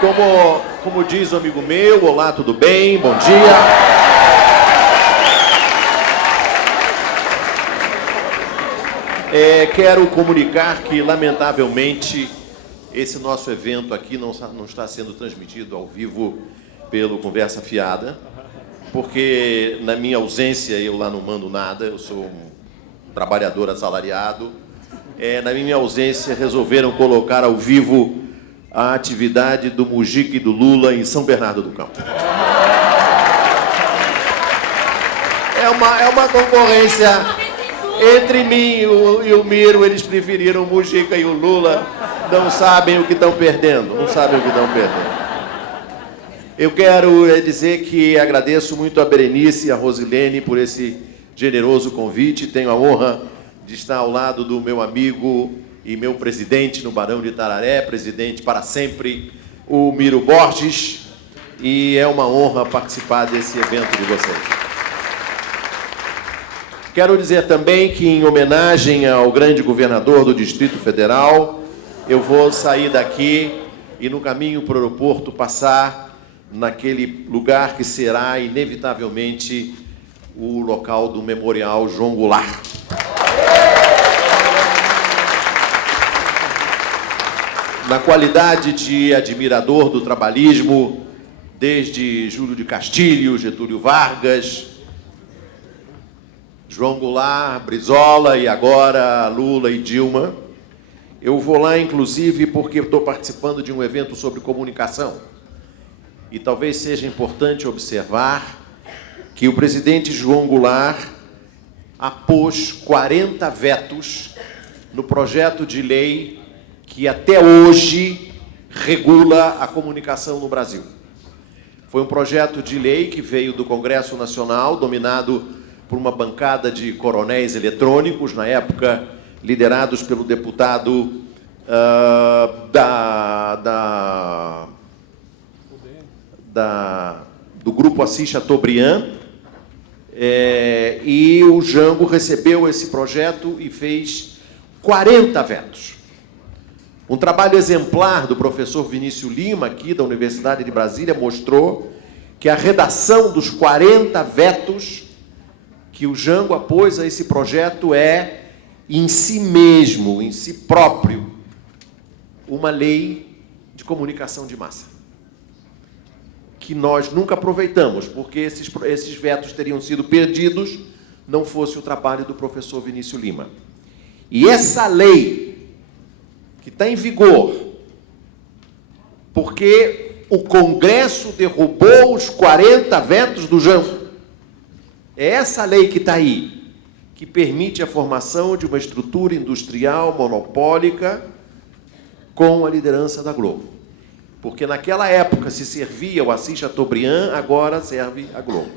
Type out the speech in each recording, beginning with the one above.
Como diz um amigo meu, olá, tudo bem? Bom dia. Quero comunicar que, lamentavelmente, esse nosso evento aqui não está sendo transmitido ao vivo pelo Conversa Fiada, porque, na minha ausência, eu lá não mando nada, eu sou um trabalhador assalariado. Na minha ausência, resolveram colocar ao vivo a atividade do Mujica e do Lula em São Bernardo do Campo. É uma concorrência entre mim e o Miro. Eles preferiram o Mujica e o Lula. Não sabem o que estão perdendo. Não sabem o que estão perdendo. Eu quero dizer que agradeço muito a Berenice e a Rosilene por esse generoso convite. Tenho a honra de estar ao lado do meu amigo e meu presidente no Barão de Itararé, presidente para sempre, o Miro Borges, e é uma honra participar desse evento de vocês. Quero dizer também que, em homenagem ao grande governador do Distrito Federal, eu vou sair daqui e, no caminho para o aeroporto, passar naquele lugar que será, inevitavelmente, o local do Memorial João Goulart. Na qualidade de admirador do trabalhismo, desde Júlio de Castilho, Getúlio Vargas, João Goulart, Brizola e agora Lula e Dilma, eu vou lá, inclusive, porque estou participando de um evento sobre comunicação. E talvez seja importante observar que o presidente João Goulart apôs 40 vetos no projeto de lei que até hoje regula a comunicação no Brasil. Foi um projeto de lei que veio do Congresso Nacional, dominado por uma bancada de coronéis eletrônicos, na época liderados pelo deputado do grupo Assis Chateaubriand, e o Jango recebeu esse projeto e fez 40 vetos. Um trabalho exemplar do professor Vinícius Lima, aqui da Universidade de Brasília, mostrou que a redação dos 40 vetos que o Jango apôs a esse projeto é, em si mesmo, em si próprio, uma lei de comunicação de massa, que nós nunca aproveitamos, porque esses vetos teriam sido perdidos não fosse o trabalho do professor Vinícius Lima. E essa lei que está em vigor, porque o Congresso derrubou os 40 vetos do Jango. É essa lei que está aí, que permite a formação de uma estrutura industrial monopólica com a liderança da Globo. Porque naquela época se servia o Assis Chateaubriand, agora serve a Globo.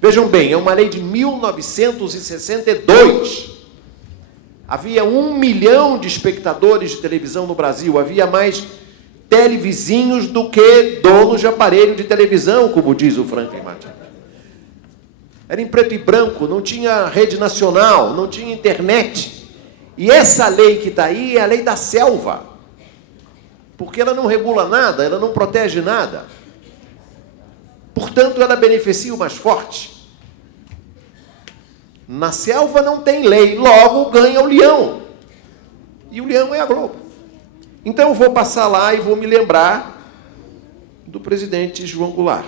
Vejam bem, é uma lei de 1962. Havia 1 milhão de espectadores de televisão no Brasil. Havia mais televizinhos do que donos de aparelho de televisão, como diz o Franklin Martin. Era em preto e branco, não tinha rede nacional, não tinha internet. E essa lei que está aí é a lei da selva, porque ela não regula nada, ela não protege nada. Portanto, ela beneficia o mais forte. Na selva não tem lei, logo ganha o leão. E o leão é a Globo. Então eu vou passar lá e vou me lembrar do presidente João Goulart.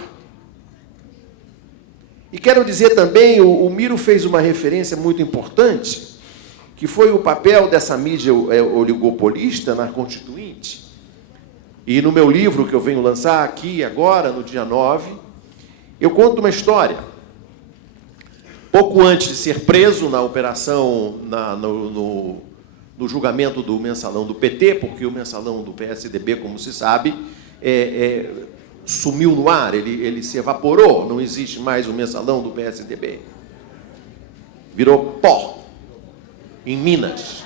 E quero dizer também, o Miro fez uma referência muito importante, que foi o papel dessa mídia oligopolista na Constituinte. E no meu livro, que eu venho lançar aqui agora, no dia 9, eu conto uma história. Pouco antes de ser preso na operação, no julgamento do mensalão do PT, porque o mensalão do PSDB, como se sabe, sumiu no ar, ele se evaporou, não existe mais o mensalão do PSDB. Virou pó, em Minas.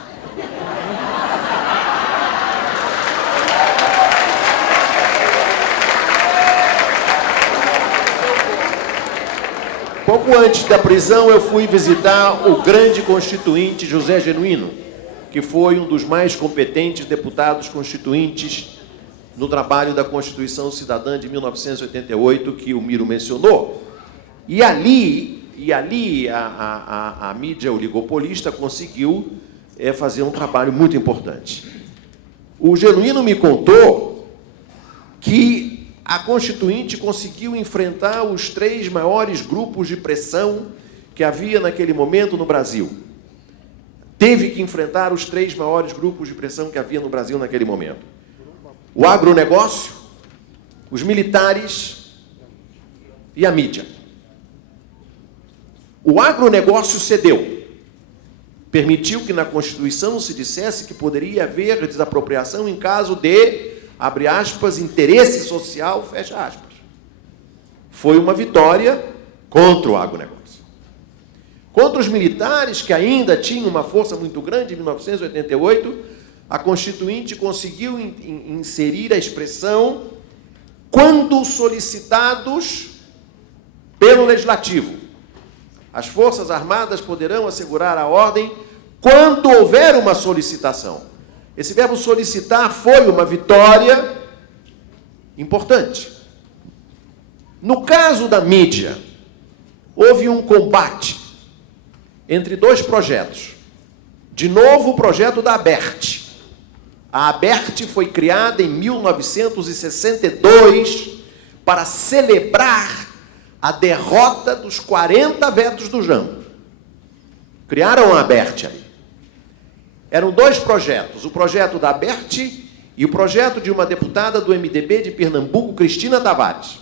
Pouco antes da prisão, eu fui visitar o grande constituinte José Genuíno, que foi um dos mais competentes deputados constituintes no trabalho da Constituição Cidadã de 1988, que o Miro mencionou. E ali a mídia oligopolista conseguiu fazer um trabalho muito importante. O Genuíno me contou que a Constituinte conseguiu enfrentar os 3 maiores grupos de pressão que havia naquele momento no Brasil. Teve que enfrentar os 3 maiores grupos de pressão que havia no Brasil naquele momento. O agronegócio, os militares e a mídia. O agronegócio cedeu. Permitiu que na Constituição se dissesse que poderia haver desapropriação em caso de, abre aspas, interesse social, fecha aspas. Foi uma vitória contra o agronegócio. Contra os militares, que ainda tinham uma força muito grande em 1988, a Constituinte conseguiu inserir a expressão quando solicitados pelo Legislativo. As Forças Armadas poderão assegurar a ordem quando houver uma solicitação. Esse verbo solicitar foi uma vitória importante. No caso da mídia, houve um combate entre 2 projetos. De novo, o projeto da ABERT. A ABERT foi criada em 1962 para celebrar a derrota dos 40 vetos do Jango. Criaram a ABERT ali. Eram 2 projetos, o projeto da ABERT e o projeto de uma deputada do MDB de Pernambuco, Cristina Tavares.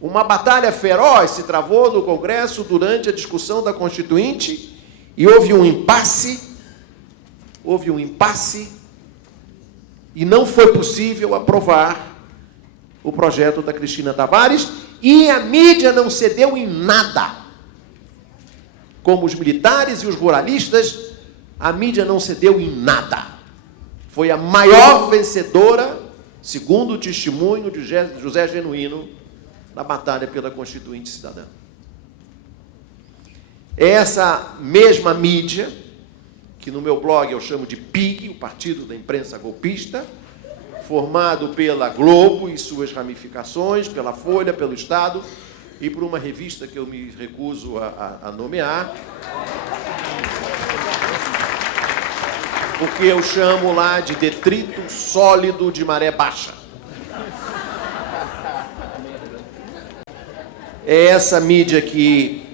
Uma batalha feroz se travou no Congresso durante a discussão da Constituinte e houve um impasse e não foi possível aprovar o projeto da Cristina Tavares e a mídia não cedeu em nada. Como os militares e os ruralistas, a mídia não cedeu em nada. Foi a maior vencedora, segundo o testemunho de José Genuíno, na batalha pela Constituinte Cidadã. Essa mesma mídia, que no meu blog eu chamo de PIG, o Partido da Imprensa Golpista, formado pela Globo e suas ramificações, pela Folha, pelo Estado e por uma revista que eu me recuso a nomear, porque eu chamo lá de detrito sólido de maré baixa. É essa mídia que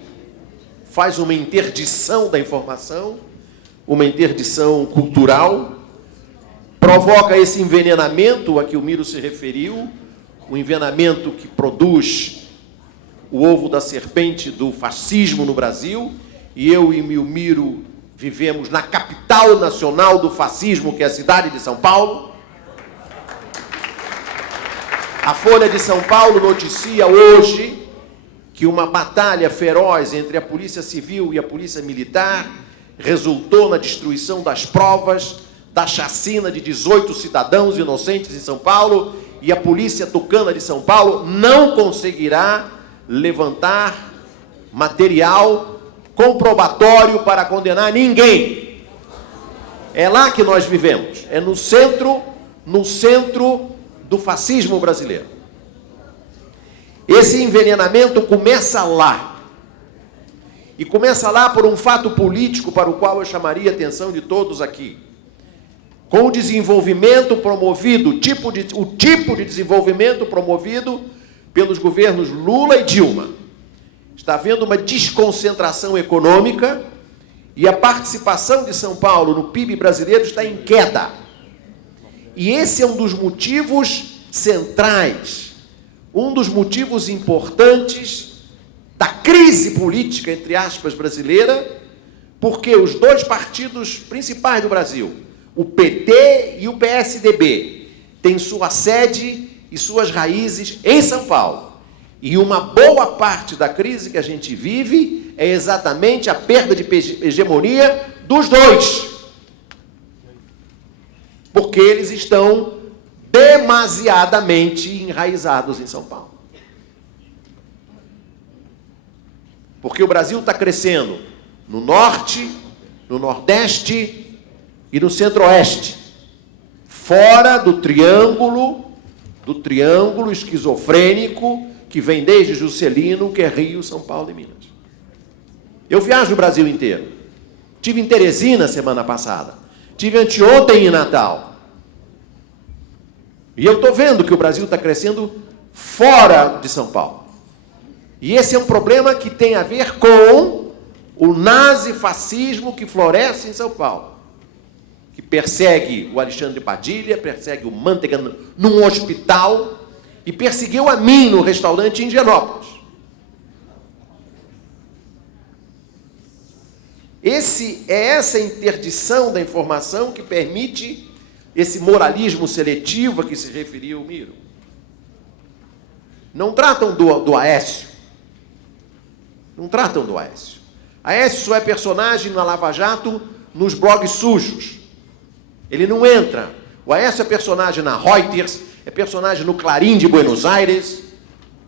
faz uma interdição da informação, uma interdição cultural, provoca esse envenenamento a que o Miro se referiu, o envenenamento que produz o ovo da serpente do fascismo no Brasil, e eu e o Miro vivemos na capital nacional do fascismo, que é a cidade de São Paulo. A Folha de São Paulo noticia hoje que uma batalha feroz entre a Polícia Civil e a Polícia Militar resultou na destruição das provas da chacina de 18 cidadãos inocentes em São Paulo, e a Polícia Tucana de São Paulo não conseguirá levantar material comprobatório para condenar ninguém. É lá que nós vivemos, é no centro do fascismo brasileiro. Esse envenenamento começa lá. E começa lá por um fato político para o qual eu chamaria a atenção de todos aqui. Com o desenvolvimento promovido, o tipo de desenvolvimento promovido pelos governos Lula e Dilma. Está havendo uma desconcentração econômica e a participação de São Paulo no PIB brasileiro está em queda. E esse é um dos motivos centrais, um dos motivos importantes da crise política, entre aspas, brasileira, porque os 2 partidos principais do Brasil, o PT e o PSDB, têm sua sede e suas raízes em São Paulo. E uma boa parte da crise que a gente vive é exatamente a perda de hegemonia dos 2. Porque eles estão demasiadamente enraizados em São Paulo. Porque o Brasil está crescendo no norte, no nordeste e no centro-oeste. fora do triângulo esquizofrênico que vem desde Juscelino, que é Rio, São Paulo e Minas. Eu viajo o Brasil inteiro. Tive em Teresina semana passada. Tive anteontem em Natal. E eu estou vendo que o Brasil está crescendo fora de São Paulo. E esse é um problema que tem a ver com o nazifascismo que floresce em São Paulo, que persegue o Alexandre Padilha, persegue o Manteiga num hospital e perseguiu a mim no restaurante em Higienópolis. Essa interdição da informação que permite esse moralismo seletivo a que se referiu o Miro. Não tratam do Aécio. Não tratam do Aécio. Aécio só é personagem na Lava Jato nos blogs sujos. Ele não entra. O Aécio é personagem na Reuters, é personagem no Clarim de Buenos Aires,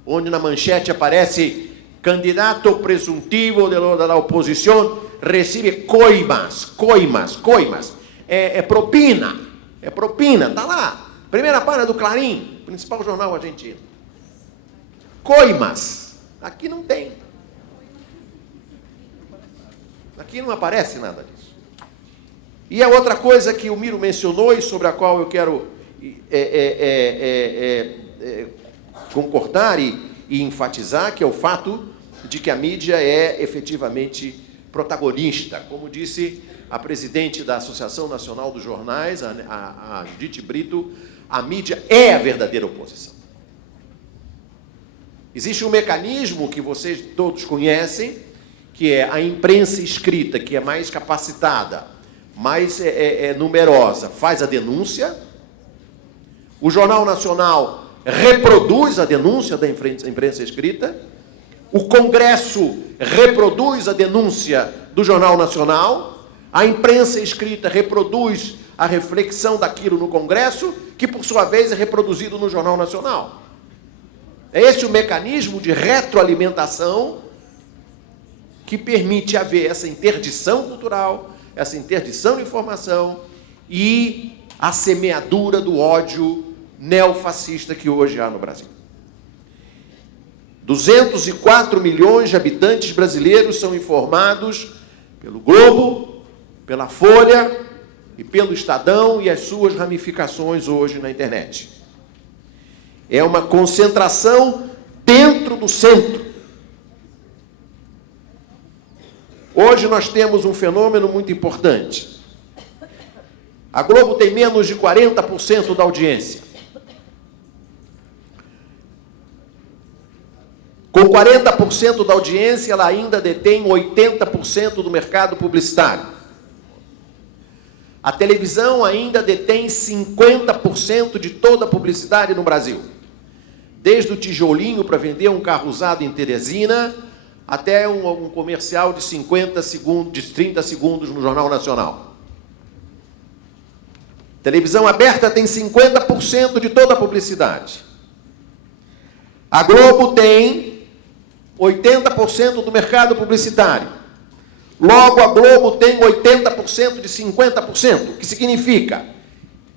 onde na manchete aparece candidato presuntivo da oposição recebe coimas. É propina, está lá. Primeira página do Clarim, principal jornal argentino. Coimas. Aqui não tem. Aqui não aparece nada disso. E a outra coisa que o Miro mencionou e sobre a qual eu quero concordar e enfatizar, que é o fato de que a mídia é efetivamente protagonista. Como disse a presidente da Associação Nacional dos Jornais, a Judite Brito, a mídia é a verdadeira oposição. Existe um mecanismo que vocês todos conhecem, que é a imprensa escrita, que é mais capacitada, mais numerosa, faz a denúncia. O Jornal Nacional reproduz a denúncia da imprensa escrita. O Congresso reproduz a denúncia do Jornal Nacional. A imprensa escrita reproduz a reflexão daquilo no Congresso, que, por sua vez, é reproduzido no Jornal Nacional. É esse o mecanismo de retroalimentação que permite haver essa interdição cultural, essa interdição de informação e a semeadura do ódio neofascista que hoje há no Brasil. 204 milhões de habitantes brasileiros são informados pelo Globo, pela Folha e pelo Estadão e as suas ramificações hoje na internet. É uma concentração dentro do centro. Hoje nós temos um fenômeno muito importante. A Globo tem menos de 40% da audiência. Com 40% da audiência, ela ainda detém 80% do mercado publicitário. A televisão ainda detém 50% de toda a publicidade no Brasil. Desde o tijolinho para vender um carro usado em Teresina, até um comercial de 50 segundos, de 30 segundos no Jornal Nacional. Televisão aberta tem 50% de toda a publicidade. A Globo tem 80% do mercado publicitário. Logo, a Globo tem 80% de 50%, que significa,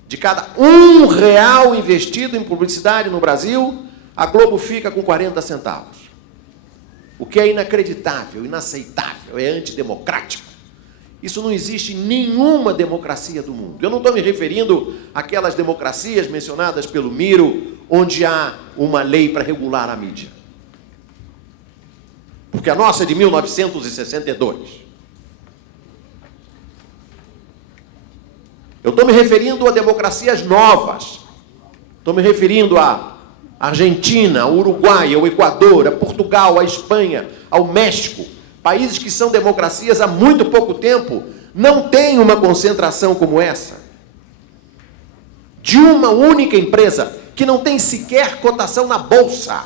de cada R$1 investido em publicidade no Brasil, a Globo fica com 40 centavos. O que é inacreditável, inaceitável, é antidemocrático. Isso não existe em nenhuma democracia do mundo. Eu não estou me referindo àquelas democracias mencionadas pelo Miro, onde há uma lei para regular a mídia. Porque a nossa é de 1962. Eu estou me referindo a democracias novas. Estou me referindo a Argentina, ao Uruguai, ao Equador, a Portugal, a Espanha, ao México. Países que são democracias há muito pouco tempo, não têm uma concentração como essa. De uma única empresa, que não tem sequer cotação na Bolsa.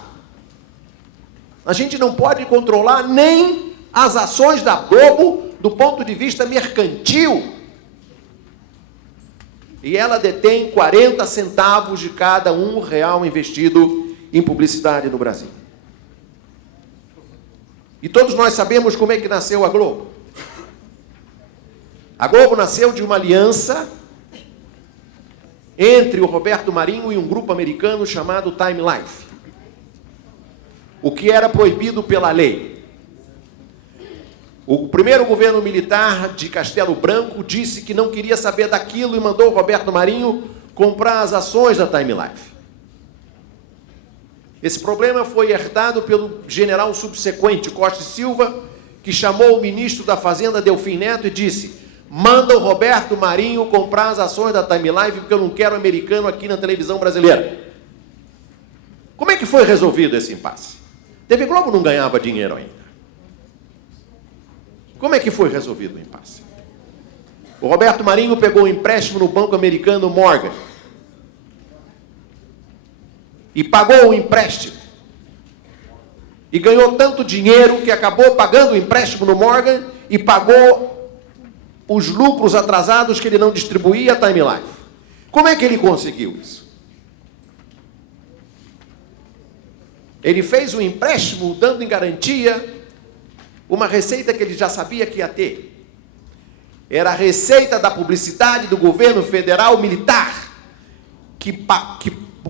A gente não pode controlar nem as ações da Globo do ponto de vista mercantil. E ela detém 40 centavos de cada R$1 investido em publicidade no Brasil. E todos nós sabemos como é que nasceu a Globo. A Globo nasceu de uma aliança entre o Roberto Marinho e um grupo americano chamado Time Life, o que era proibido pela lei. O primeiro governo militar de Castelo Branco disse que não queria saber daquilo e mandou o Roberto Marinho comprar as ações da Time Life. Esse problema foi herdado pelo general subsequente, Costa e Silva, que chamou o ministro da Fazenda, Delfim Neto, e disse: manda o Roberto Marinho comprar as ações da Time Life, porque eu não quero americano aqui na televisão brasileira. Como é que foi resolvido esse impasse? TV Globo não ganhava dinheiro ainda. Como é que foi resolvido o impasse? O Roberto Marinho pegou um empréstimo no banco americano Morgan e pagou o empréstimo. E ganhou tanto dinheiro que acabou pagando o empréstimo no Morgan e pagou os lucros atrasados que ele não distribuía à Time Life. Como é que ele conseguiu isso? Ele fez um empréstimo dando em garantia uma receita que ele já sabia que ia ter. Era a receita da publicidade do governo federal militar, que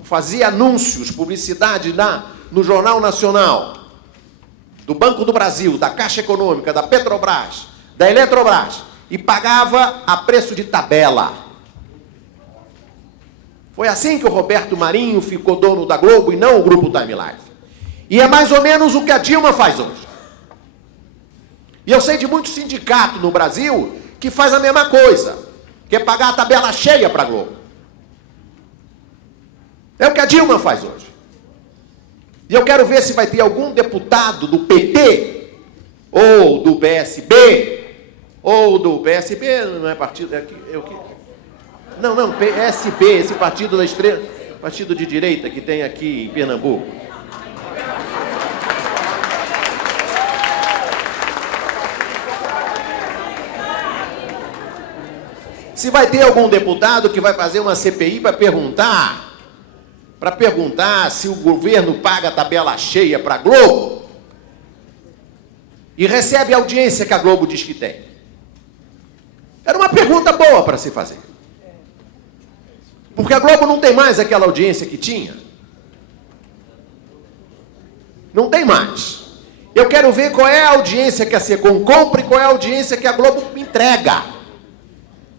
fazia anúncios, publicidade no Jornal Nacional, do Banco do Brasil, da Caixa Econômica, da Petrobras, da Eletrobras, e pagava a preço de tabela. Foi assim que o Roberto Marinho ficou dono da Globo e não o grupo Time Life. E é mais ou menos o que a Dilma faz hoje. E eu sei de muito sindicato no Brasil que faz a mesma coisa, que é pagar a tabela cheia para a Globo. É o que a Dilma faz hoje. E eu quero ver se vai ter algum deputado do PT, ou do PSB, ou do PSB, não é partido... Não, PSB, esse partido da extrema... Partido de direita que tem aqui em Pernambuco. Se vai ter algum deputado que vai fazer uma CPI para perguntar se o governo paga a tabela cheia para a Globo e recebe a audiência que a Globo diz que tem. Era uma pergunta boa para se fazer. Porque a Globo não tem mais aquela audiência que tinha. Não tem mais. Eu quero ver qual é a audiência que a Secom compra e qual é a audiência que a Globo entrega.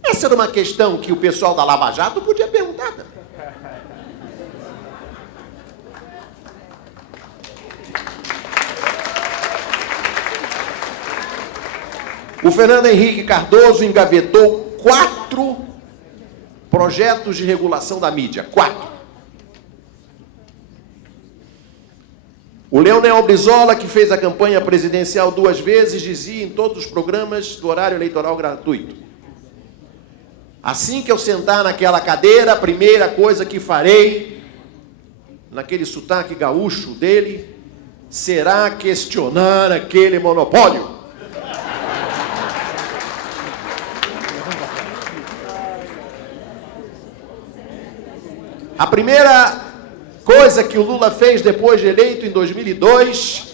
Essa era uma questão que o pessoal da Lava Jato podia perguntar. O Fernando Henrique Cardoso engavetou 4 projetos de regulação da mídia. 4. O Leonel Brizola, que fez a campanha presidencial 2 vezes, dizia em todos os programas do horário eleitoral gratuito: assim que eu sentar naquela cadeira, a primeira coisa que farei, naquele sotaque gaúcho dele, será questionar aquele monopólio. A primeira coisa que o Lula fez depois de eleito em 2002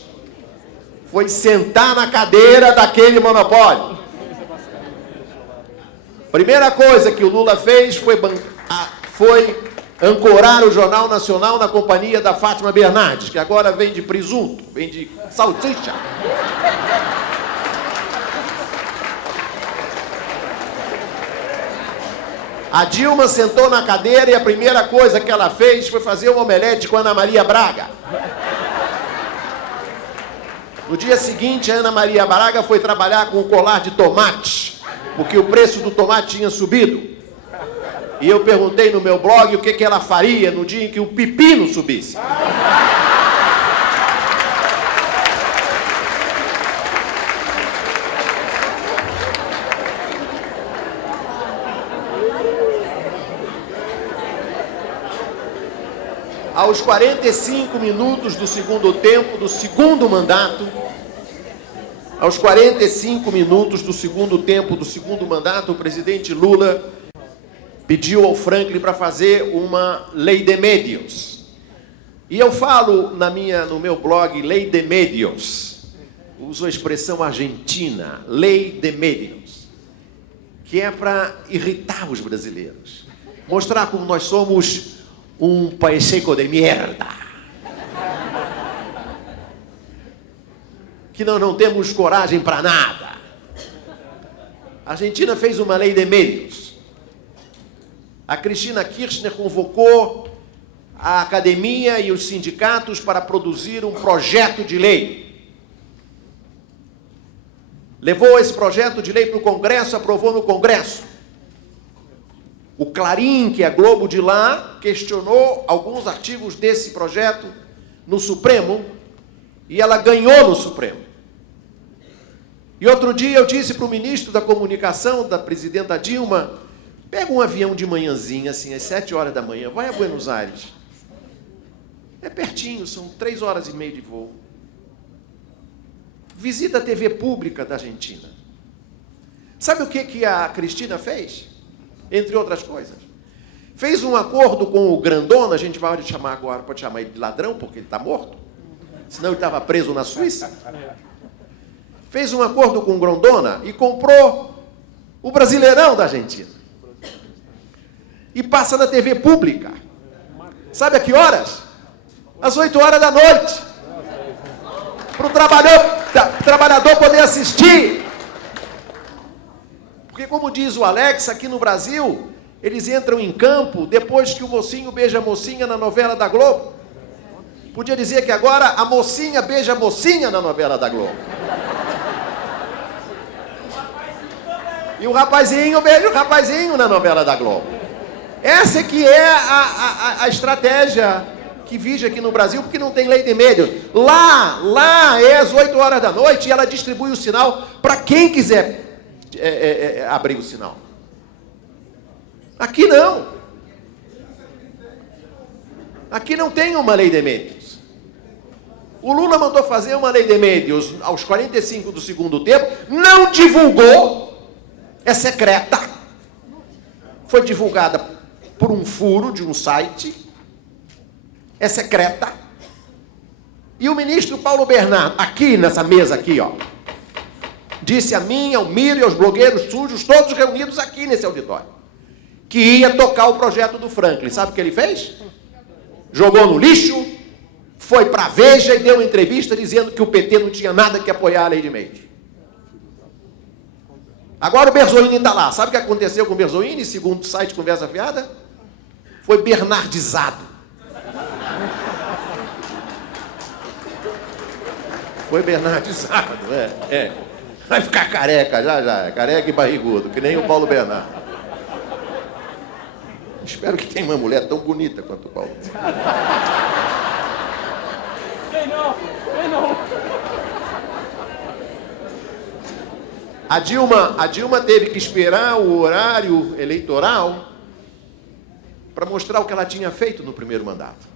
foi sentar na cadeira daquele monopólio. Primeira coisa que o Lula fez foi ancorar o Jornal Nacional na companhia da Fátima Bernardes, que agora vende presunto, vende salsicha. A Dilma sentou na cadeira e a primeira coisa que ela fez foi fazer um omelete com a Ana Maria Braga. No dia seguinte, a Ana Maria Braga foi trabalhar com o colar de tomate, porque o preço do tomate tinha subido. E eu perguntei no meu blog o que ela faria no dia em que o pepino subisse. Aos 45 minutos do segundo tempo do segundo mandato, aos 45 minutos do segundo tempo do segundo mandato, o presidente Lula pediu ao Franklin para fazer uma lei de médios. E eu falo no meu blog lei de médios, uso a expressão argentina, lei de médios, que é para irritar os brasileiros. Mostrar como nós somos um país seco de merda. Que nós não temos coragem para nada. A Argentina fez uma lei de meios. A Cristina Kirchner convocou a academia e os sindicatos para produzir um projeto de lei. Levou esse projeto de lei para o Congresso, aprovou no Congresso. O Clarim, que é a Globo de lá, questionou alguns artigos desse projeto no Supremo e ela ganhou no Supremo. E outro dia eu disse para o ministro da Comunicação, da presidenta Dilma, pega um avião de manhãzinha, assim, às 7 horas da manhã, vai a Buenos Aires. É pertinho, são 3 horas e meia de voo. Visita a TV pública da Argentina. Sabe o que a Cristina fez? Entre outras coisas. Fez um acordo com o Grandona, a gente pode chamar agora, pode chamar ele de ladrão, porque ele está morto, senão ele estava preso na Suíça. Fez um acordo com o Grandona e comprou o Brasileirão da Argentina. E passa na TV pública. Sabe a que horas? Às 8 horas da noite. Para o trabalhador poder assistir. Porque, como diz o Alex, aqui no Brasil, eles entram em campo depois que o mocinho beija a mocinha na novela da Globo. Podia dizer que agora a mocinha beija a mocinha na novela da Globo. E o rapazinho beija o rapazinho na novela da Globo. Essa que é a estratégia que vige aqui no Brasil, porque não tem lei de médio. Lá é às 8 horas da noite e ela distribui o sinal para quem quiser abrir o sinal. Aqui não. Aqui não tem uma lei de médios. O Lula mandou fazer uma lei de médios aos 45 do segundo tempo, não divulgou. É secreta. Foi divulgada por um furo de um site. É secreta. E o ministro Paulo Bernardo, aqui nessa mesa aqui, ó, disse a mim, ao Miro e aos blogueiros sujos, todos reunidos aqui nesse auditório, que ia tocar o projeto do Franklin. Sabe o que ele fez? Jogou no lixo, foi para a Veja e deu uma entrevista dizendo que o PT não tinha nada que apoiar a lei de meios. Agora o Berzoini está lá. Sabe o que aconteceu com o Berzoini, segundo o site Conversa Fiada? Foi bernardizado. Foi bernardizado, Vai ficar careca, já. Careca e barrigudo, que nem o Paulo Bernardo. Espero que tenha uma mulher tão bonita quanto o Paulo. Tem não. A Dilma teve que esperar o horário eleitoral para mostrar o que ela tinha feito no primeiro mandato.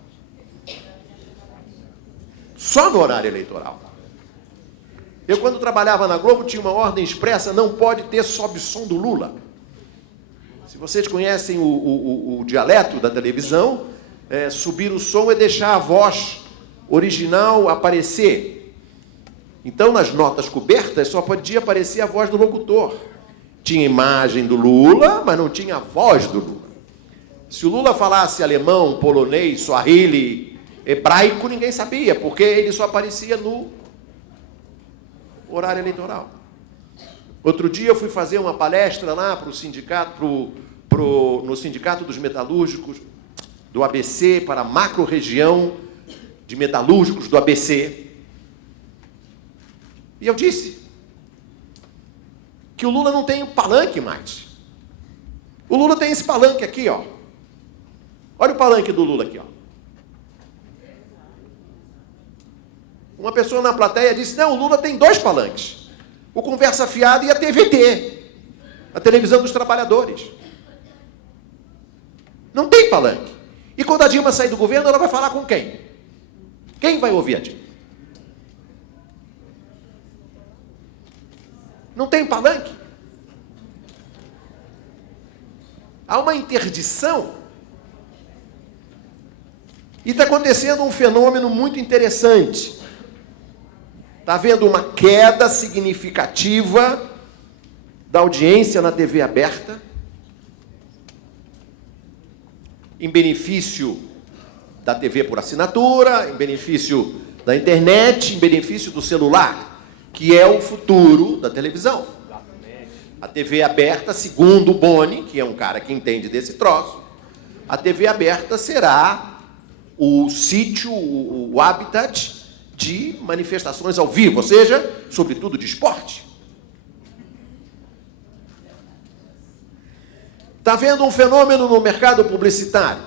Só no horário eleitoral. Eu, quando trabalhava na Globo, tinha uma ordem expressa: não pode ter sobe-som do Lula. Se vocês conhecem o dialeto da televisão, subir o som é deixar a voz original aparecer. Então, nas notas cobertas, só podia aparecer a voz do locutor. Tinha imagem do Lula, mas não tinha a voz do Lula. Se o Lula falasse alemão, polonês, suahili, hebraico, ninguém sabia, porque ele só aparecia no horário eleitoral. Outro dia eu fui fazer uma palestra lá para o sindicato, no Sindicato dos Metalúrgicos do ABC, para a macro-região de metalúrgicos do ABC. E eu disse que o Lula não tem palanque mais. O Lula tem esse palanque aqui, ó. Olha o palanque do Lula aqui, ó. Uma pessoa na plateia disse: não, o Lula tem 2 palanques. O Conversa Fiada e a TVT, a televisão dos trabalhadores. Não tem palanque. E quando a Dilma sair do governo, ela vai falar com quem? Quem vai ouvir a Dilma? Não tem palanque. Há uma interdição. E está acontecendo um fenômeno muito interessante. Está havendo uma queda significativa da audiência na TV aberta. em benefício da TV por assinatura, em benefício da internet, em benefício do celular, que é o futuro da televisão. A TV aberta, segundo o Boni, que é um cara que entende desse troço, a TV aberta será o sítio, o habitat de manifestações ao vivo, ou seja, sobretudo de esporte. Está havendo um fenômeno no mercado publicitário.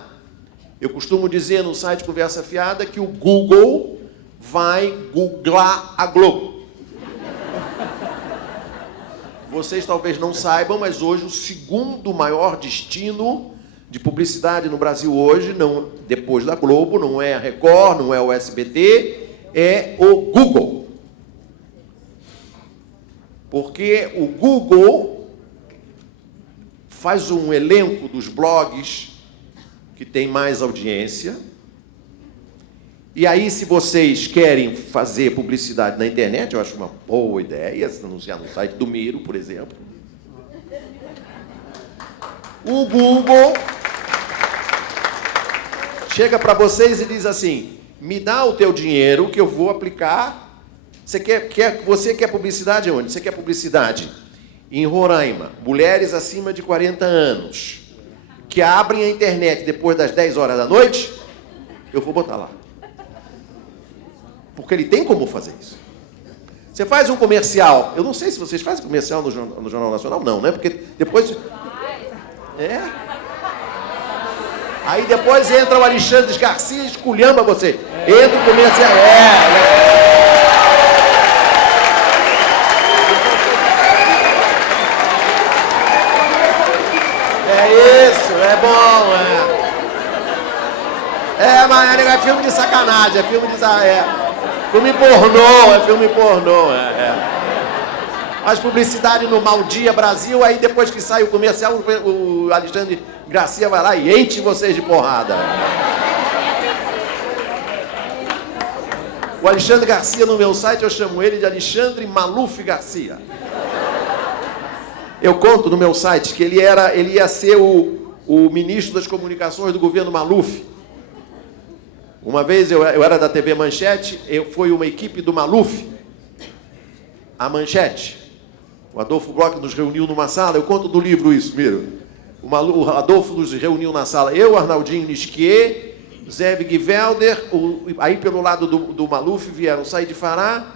Eu costumo dizer no site Conversa Fiada que o Google vai googlar a Globo. Vocês talvez não saibam, mas hoje o segundo maior destino de publicidade no Brasil hoje, não, depois da Globo, não é a Record, não é o SBT, é o Google. Porque o Google faz um elenco dos blogs que tem mais audiência. E aí, se vocês querem fazer publicidade na internet, eu acho uma boa ideia, se anunciar no site do Miro, por exemplo. O Google chega para vocês e diz assim: me dá o teu dinheiro que eu vou aplicar. Você quer publicidade onde? Você quer publicidade em Roraima, mulheres acima de 40 anos, que abrem a internet depois das 10 horas da noite? Eu vou botar lá. Porque ele tem como fazer isso. Você faz um comercial, eu não sei se vocês fazem comercial no Jornal Nacional, não, né? Porque depois... É? Aí depois entra o Alexandre Garcia e esculhamba você. Entra o comercial... É isso, é bom, mas é filme de sacanagem, é filme de... Filme pornô, é filme pornô, Faz publicidade no Mal Dia Brasil, aí depois que sai o comercial, o Alexandre Garcia vai lá e enche vocês de porrada. O Alexandre Garcia, no meu site, eu chamo ele de Alexandre Maluf Garcia. Eu conto no meu site que ele ia ser o ministro das comunicações do governo Maluf. Uma vez eu era da TV Manchete, foi uma equipe do Maluf, a Manchete. O Adolfo Bloch nos reuniu numa sala, eu conto do livro isso, Miro. O Adolfo nos reuniu na sala, eu, Arnaldinho Nisquier, Zé Wigvelder, aí pelo lado do Maluf vieram Said Fará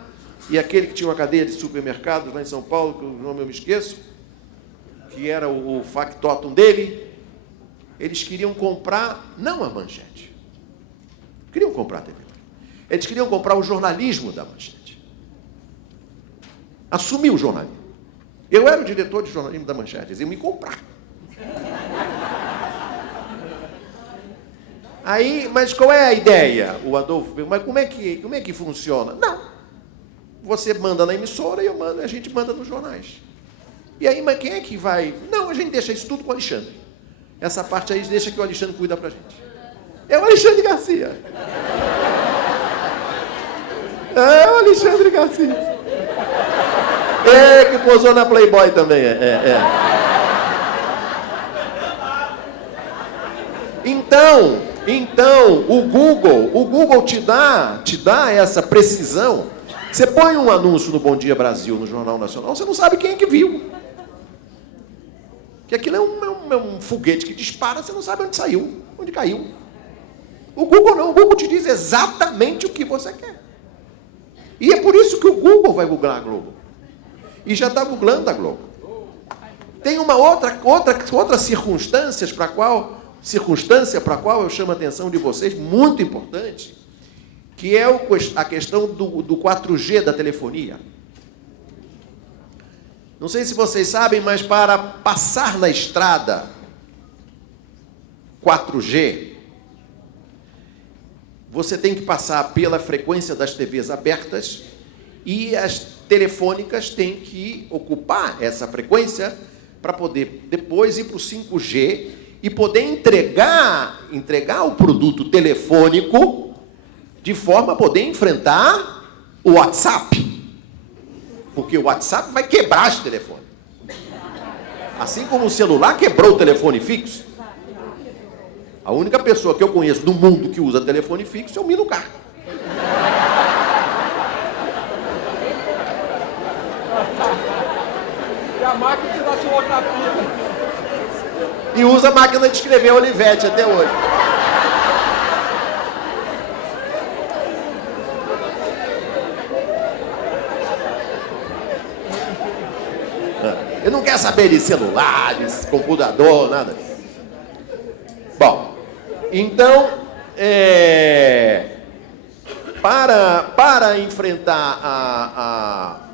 e aquele que tinha uma cadeia de supermercados lá em São Paulo, que o nome eu me esqueço, que era o factotum dele. Eles queriam comprar, não a Manchete, queriam comprar a TV. Eles queriam comprar o jornalismo da Manchete. Assumir o jornalismo. Eu era o diretor de jornalismo da Manchete, eles iam me comprar. Aí, mas qual é a ideia? O Adolfo perguntou, mas como é que funciona? Não. Você manda na emissora e eu mando, a gente manda nos jornais. E aí, mas quem é que vai? Não, a gente deixa isso tudo com o Alexandre. Essa parte aí deixa que o Alexandre cuida pra gente. É o Alexandre Garcia. É o Alexandre Garcia. Que posou na Playboy também. Então, o Google te dá essa precisão. Você põe um anúncio no Bom Dia Brasil, no Jornal Nacional, você não sabe quem é que viu. Que aquilo é um foguete que dispara, você não sabe onde saiu, onde caiu. O Google não, o Google te diz exatamente o que você quer. E é por isso que o Google vai googlar a Globo. E já está googlando a Globo. Tem uma outra circunstância para a qual eu chamo a atenção de vocês, muito importante, que é a questão do 4G da telefonia. Não sei se vocês sabem, mas para passar na estrada 4G, você tem que passar pela frequência das TVs abertas e as telefônicas têm que ocupar essa frequência para poder depois ir para o 5G e poder entregar o produto telefônico de forma a poder enfrentar o WhatsApp. Porque o WhatsApp vai quebrar esse telefone. Assim como o celular quebrou o telefone fixo. A única pessoa que eu conheço do mundo que usa telefone fixo é o Milo Carter. E a máquina de datilografia. E usa a máquina de escrever Olivetti até hoje. Ele não quer saber de celular, de computador, nada. Bom, então, para enfrentar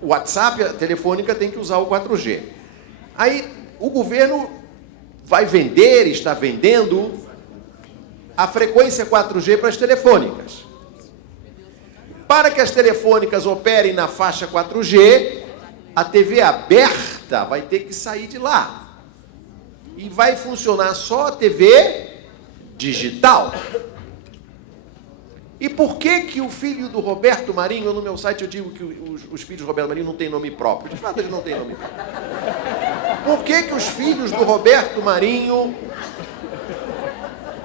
o WhatsApp, a telefônica tem que usar o 4G. Aí o governo vai vender, está vendendo a frequência 4G para as telefônicas. Para que as telefônicas operem na faixa 4G, a TV aberta vai ter que sair de lá. E vai funcionar só a TV digital. E por que o filho do Roberto Marinho, no meu site eu digo que os filhos do Roberto Marinho não têm nome próprio. De fato, eles não têm nome próprio. Por que os filhos do Roberto Marinho...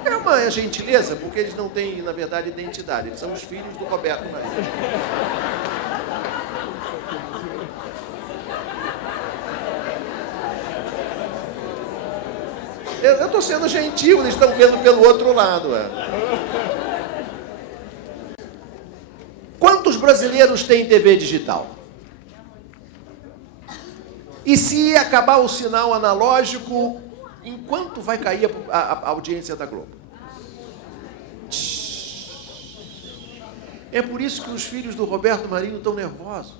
É uma gentileza, porque eles não têm, na verdade, identidade. Eles são os filhos do Roberto Marinho. Eu estou sendo gentil, eles estão vendo pelo outro lado. Quantos brasileiros têm TV digital? E se acabar o sinal analógico, em quanto vai cair a audiência da Globo? É por isso que os filhos do Roberto Marinho estão nervosos.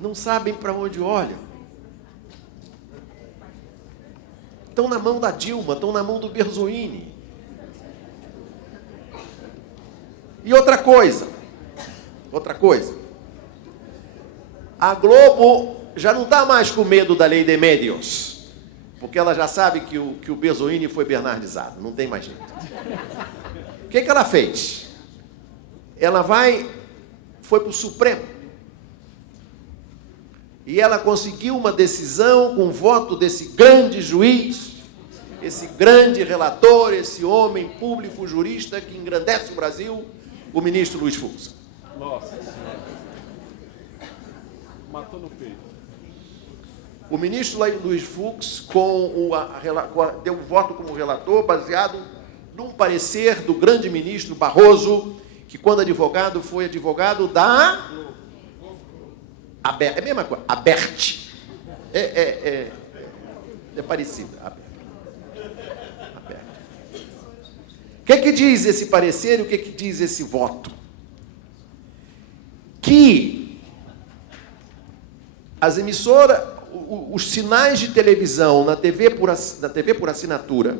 Não sabem para onde olham. Estão na mão da Dilma, estão na mão do Berzoini. E outra coisa, a Globo já não está mais com medo da lei de médios, porque ela já sabe que o Berzoini foi bernardizado, não tem mais jeito. O que ela fez? Ela foi para o Supremo, e ela conseguiu uma decisão com o voto desse grande juiz, esse grande relator, esse homem público jurista que engrandece o Brasil, o ministro Luiz Fux. Nossa Senhora. Matou no peito. O ministro Luiz Fux deu um voto como relator baseado num parecer do grande ministro Barroso, que quando advogado foi advogado da... É a mesma coisa, Aberte. É parecido, Aberte. O que diz esse parecer e o que diz esse voto? Que as emissoras, os sinais de televisão na TV por assinatura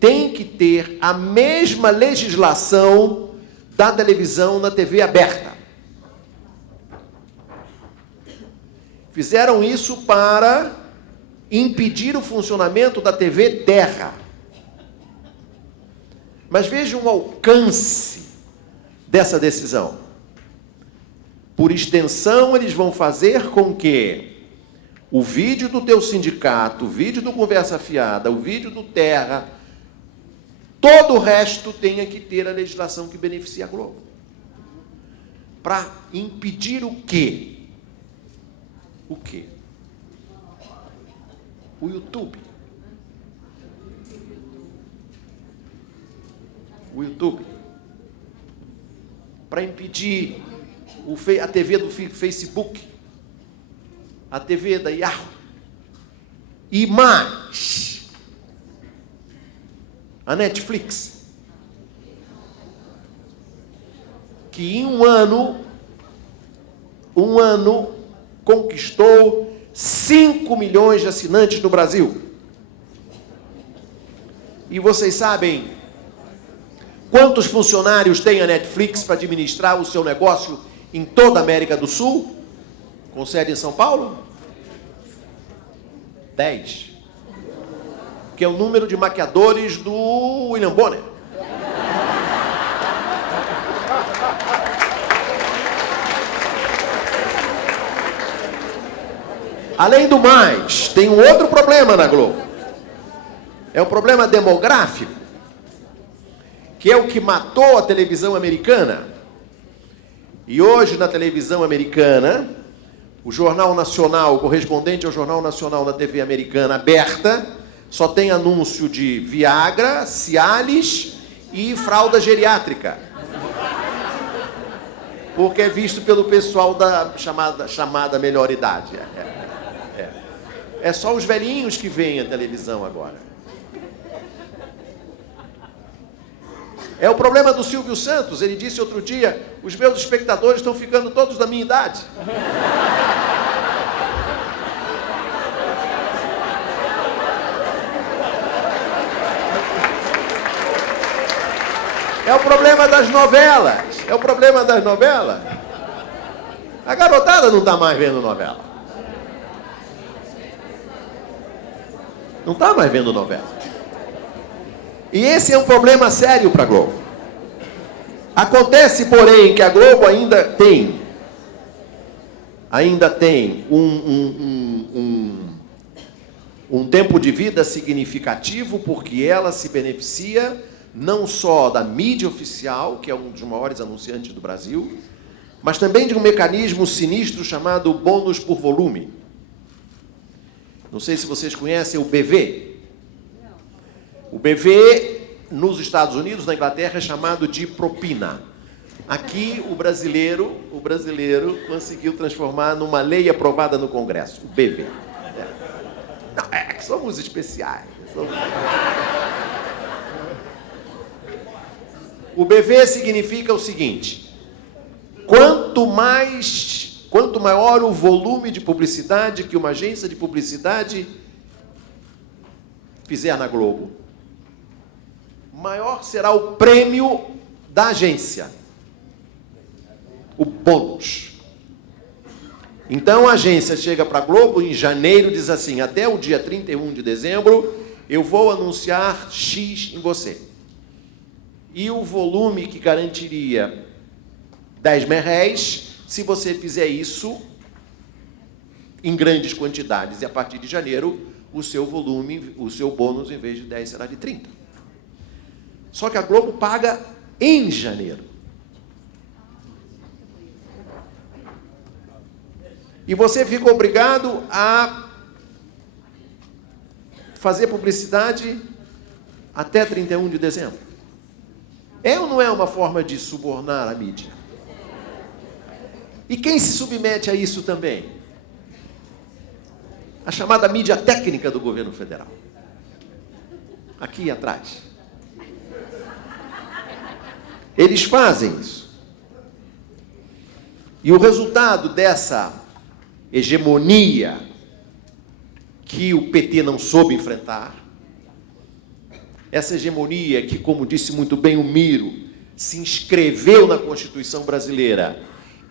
têm que ter a mesma legislação da televisão na TV aberta. Fizeram isso para impedir o funcionamento da TV terra. Mas vejam o alcance dessa decisão. Por extensão, eles vão fazer com que o vídeo do teu sindicato, o vídeo do Conversa Fiada, o vídeo do Terra, todo o resto tenha que ter a legislação que beneficia a Globo. Para impedir o quê? O quê? O YouTube. O YouTube. Para impedir a TV do Facebook, a TV da Yahoo, e mais a Netflix, que em um ano conquistou 5 milhões de assinantes no Brasil. E vocês sabem quantos funcionários tem a Netflix para administrar o seu negócio em toda a América do Sul? Com sede em São Paulo? 10. Que é o número de maquiadores do William Bonner. Além do mais, tem um outro problema na Globo. É o problema demográfico, que é o que matou a televisão americana. E hoje, na televisão americana, o Jornal Nacional, o correspondente ao Jornal Nacional na TV americana aberta, só tem anúncio de Viagra, Cialis e fralda geriátrica. Porque é visto pelo pessoal da chamada melhor idade. É só os velhinhos que veem a televisão agora. É o problema do Silvio Santos. Ele disse outro dia: os meus espectadores estão ficando todos da minha idade. É o problema das novelas. É o problema das novelas. A garotada não está mais vendo novela. Não está mais vendo novela. E esse é um problema sério para a Globo. Acontece, porém, que a Globo ainda tem um tempo de vida significativo, porque ela se beneficia não só da mídia oficial, que é um dos maiores anunciantes do Brasil, mas também de um mecanismo sinistro chamado bônus por volume. Não sei se vocês conhecem o BV. O BV, nos Estados Unidos, na Inglaterra, é chamado de propina. Aqui, o brasileiro conseguiu transformar numa lei aprovada no Congresso, o BV. Não, é que somos especiais. O BV significa o seguinte: quanto maior o volume de publicidade que uma agência de publicidade fizer na Globo, maior será o prêmio da agência, o bônus. Então a agência chega para a Globo em janeiro e diz assim: até o dia 31 de dezembro eu vou anunciar X em você. E o volume que garantiria 10 merréis, se você fizer isso em grandes quantidades, e a partir de janeiro o seu volume, o seu bônus, em vez de 10, será de 30. Só que a Globo paga em janeiro. E você fica obrigado a fazer publicidade até 31 de dezembro. É ou não é uma forma de subornar a mídia? E quem se submete a isso também? A chamada mídia técnica do governo federal. Aqui atrás. Eles fazem isso. E o resultado dessa hegemonia que o PT não soube enfrentar, essa hegemonia que, como disse muito bem o Miro, se inscreveu na Constituição brasileira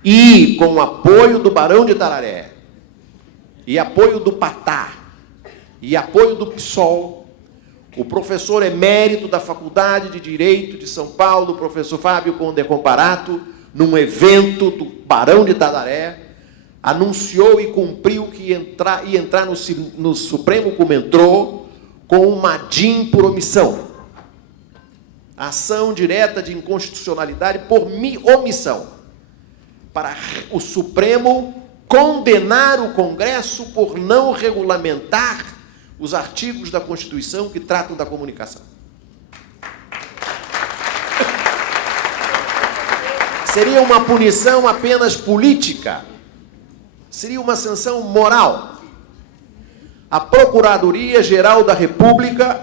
e, com o apoio do Barão de Itararé, e apoio do Patá, e apoio do PSOL, o professor emérito da Faculdade de Direito de São Paulo, o professor Fábio Conde Comparato, num evento do Barão de Itararé, anunciou e cumpriu que ia entrar no Supremo, como entrou, com uma DIN por omissão. Ação direta de inconstitucionalidade por omissão. Para o Supremo condenar o Congresso por não regulamentar os artigos da Constituição que tratam da comunicação. Seria uma punição apenas política. Seria uma sanção moral. A Procuradoria-Geral da República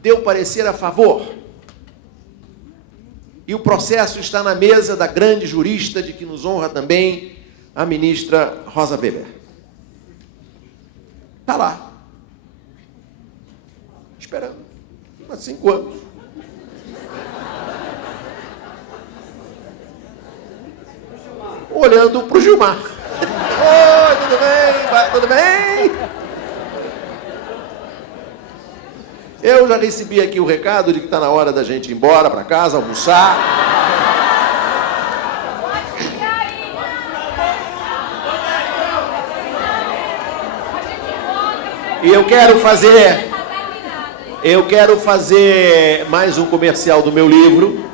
deu parecer a favor. E o processo está na mesa da grande jurista, de que nos honra também a ministra Rosa Weber. Está lá. Esperando. Há 5 anos. Olhando para o Gilmar. Oi, tudo bem? Tudo bem? Eu já recebi aqui o recado de que está na hora da gente ir embora para casa, almoçar. E eu quero fazer mais um comercial do meu livro.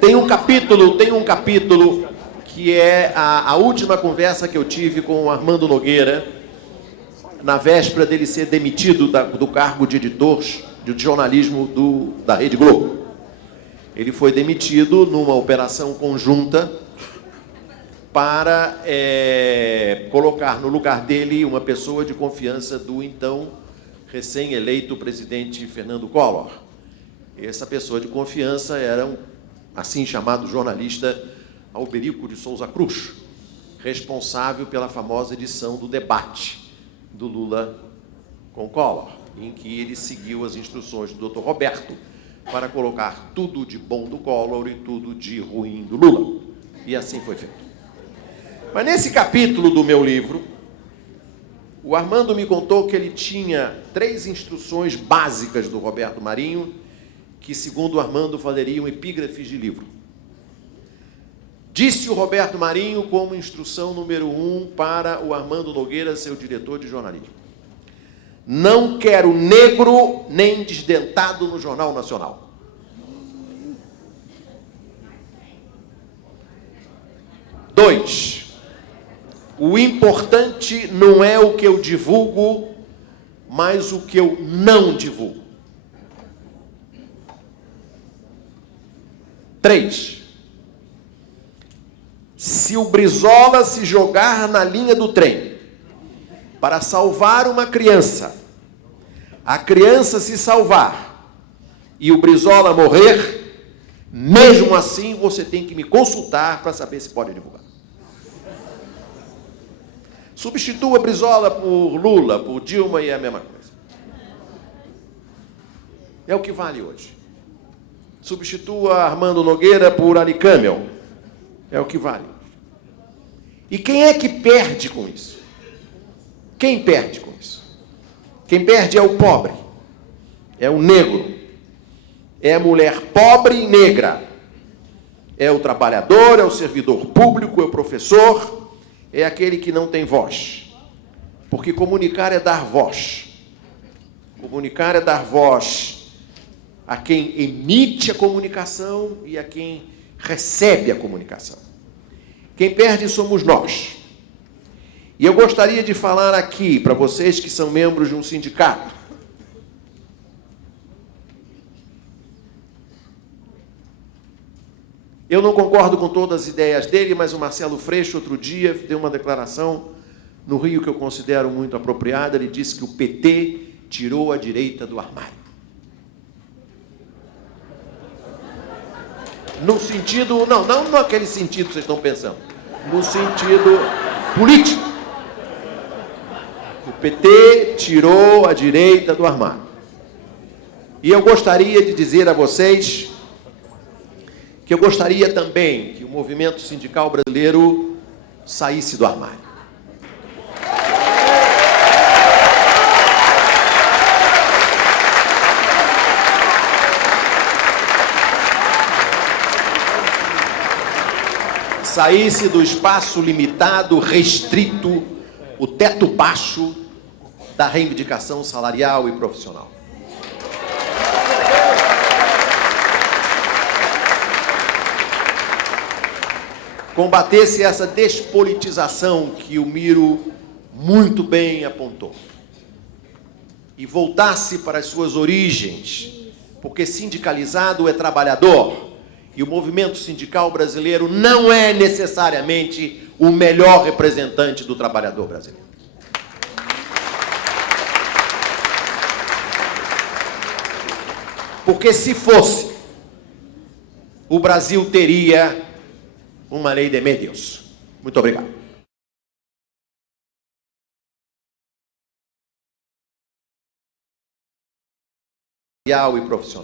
Tem um capítulo que é a última conversa que eu tive com o Armando Nogueira, na véspera dele ser demitido do cargo de editor de jornalismo da Rede Globo. Ele foi demitido numa operação conjunta para colocar no lugar dele uma pessoa de confiança do então recém-eleito presidente Fernando Collor. Essa pessoa de confiança era um assim chamado jornalista Alberico de Souza Cruz, responsável pela famosa edição do debate do Lula com Collor, em que ele seguiu as instruções do Dr. Roberto para colocar tudo de bom do Collor e tudo de ruim do Lula. E assim foi feito. Mas nesse capítulo do meu livro, o Armando me contou que ele tinha 3 instruções básicas do Roberto Marinho, que, segundo o Armando, valeriam epígrafes de livro. Disse o Roberto Marinho como instrução número 1 para o Armando Nogueira, seu diretor de jornalismo: não quero negro nem desdentado no Jornal Nacional. Dois, o importante não é o que eu divulgo, mas o que eu não divulgo. 3, se o Brizola se jogar na linha do trem para salvar uma criança, a criança se salvar e o Brizola morrer, mesmo assim você tem que me consultar para saber se pode divulgar. Substitua Brizola por Lula, por Dilma e é a mesma coisa. É o que vale hoje. Substitua Armando Nogueira por Ari Camel. É o que vale. E quem é que perde com isso? Quem perde com isso? Quem perde é o pobre, é o negro, é a mulher pobre e negra, é o trabalhador, é o servidor público, é o professor, é aquele que não tem voz. Porque comunicar é dar voz. Comunicar é dar voz a quem emite a comunicação e a quem recebe a comunicação. Quem perde somos nós. E eu gostaria de falar aqui para vocês que são membros de um sindicato. Eu não concordo com todas as ideias dele, mas o Marcelo Freixo, outro dia, deu uma declaração no Rio que eu considero muito apropriada. Ele disse que o PT tirou a direita do armário. No sentido, não naquele sentido que vocês estão pensando, no sentido político. O PT tirou a direita do armário. E eu gostaria de dizer a vocês que eu gostaria também que o movimento sindical brasileiro saísse do armário. Saísse do espaço limitado, restrito, o teto baixo da reivindicação salarial e profissional. Combatesse essa despolitização que o Miro muito bem apontou. E voltasse para as suas origens, porque sindicalizado é trabalhador. E o movimento sindical brasileiro não é necessariamente o melhor representante do trabalhador brasileiro. Porque se fosse, o Brasil teria uma lei de medios. Muito obrigado. E profissional.